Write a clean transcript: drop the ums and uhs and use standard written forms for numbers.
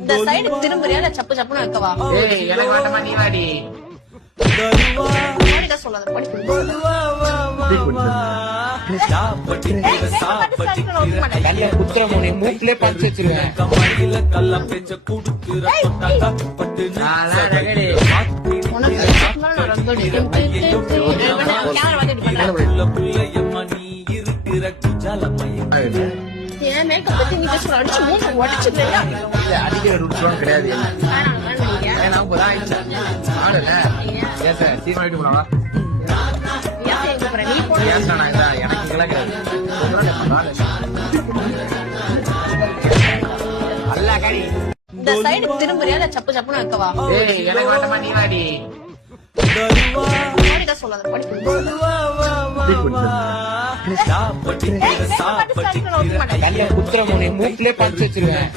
இந்த சைடு திரும்புறியா இல்ல சப்பு சப்புன்னு வைக்கவா? எனக்கு வேண்டாமா நீ வாடி. சொல்லாத குத்துற மூணு மூக்கிலே பறிச்சு வச்சிருவேன். அடிக்கிற ரூட்ஸ் கிடையாது. இந்த சைடு திரும்புறியா இல்ல சப்பு சப்புன்னு வைக்கவா? எனக்கு வேண்டாமா நீ வாடி. சொல்லாத குத்துற மூணு மூக்கிலே பறிச்சு வச்சிருவேன்.